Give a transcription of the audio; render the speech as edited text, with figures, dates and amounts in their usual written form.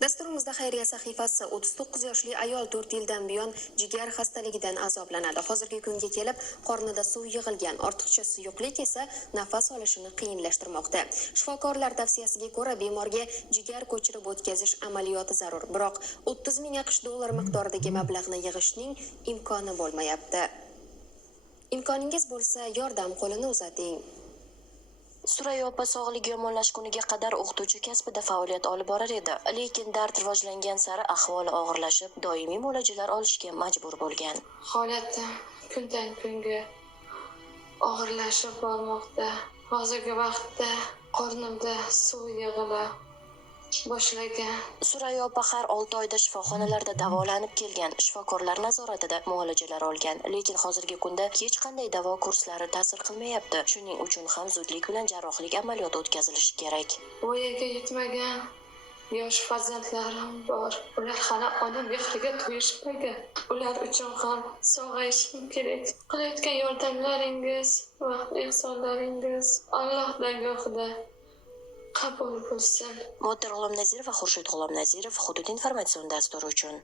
Dasturimizda xayriya sahifasi 39 yoshli ayol 4 yildan buyon jigar xastaligidan azoblanadi. Hozirgi kunga kelib qornida suv yig'ilgan, ortiqcha suyuqlik esa nafas olishini qiyinlashtirmoqda. Shifokorlar tavsiyasiga ko'ra bemorga jigar ko'chirib o'tkazish amaliyoti zarur, biroq 30 ming AQSh dollari miqdoridagi mablag'ni yig'ishning imkoni bo'lmayapti. Imkoningiz bo'lsa, yordam qo'lini uzating. Surayyo opa sog'ligi yomonlashguniga qadar o'qituvchi kasbida faoliyat olib borar edi, lekin dard rivojlangan sari ahvoli og'irlashib, doimiy muolajalar olishga majbur bo'lgan. Holatim kundan kunga og'irlashib bormoqda. Hozirgi vaqtda qornimda suv yig'ila boshlagan. Surayyo opa har 6 oyda shifoxonalarda davolanib kelgan, shifokorlar nazoratida muolajalar olgan, lekin hozirgi kunda hech qanday davo kurslari ta'sir qilmayapti. Shuning uchun ham zudlik bilan jarrohlik amaliyoti o'tkazilishi kerak. Voyaga yetmagan yosh farzandlarim bor. Ular hali ona mehriga to'yishmagan. Ular uchun ham sog'ayishim kerak. Qilayotgan yordamlaringiz va ehsonlaringiz Alloh dargohida qabul bo'lsin. Modar G'ulomnazirov va Xurshid G'ulomnazirov hudud informatsion dasturi uchun.